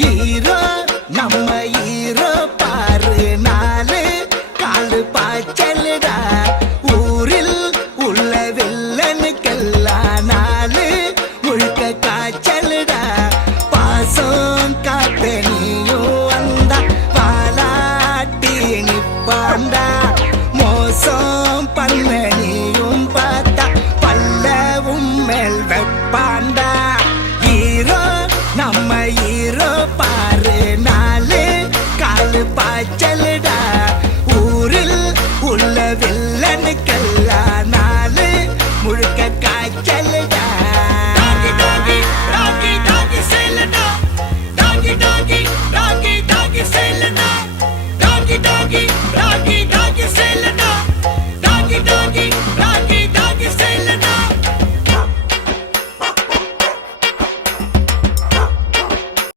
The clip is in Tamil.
ஈரோ நம்ம ஈரோ பாரு நாலு காலு பாய்ச்சலுடா ஊரில் உள்ள வில்லனுக்கெல்லாம் நாலு முழுக்க காய்ச்சலுடா பாசம் காத்த நீயும் வந்தா பாலாட்டி நிப்பாண்டா மோசம் பண்ண நீயும் பார்த்தா பல்லவும் மேல் வெப்பாண்டா ஈரோ நம்ம ஈரோ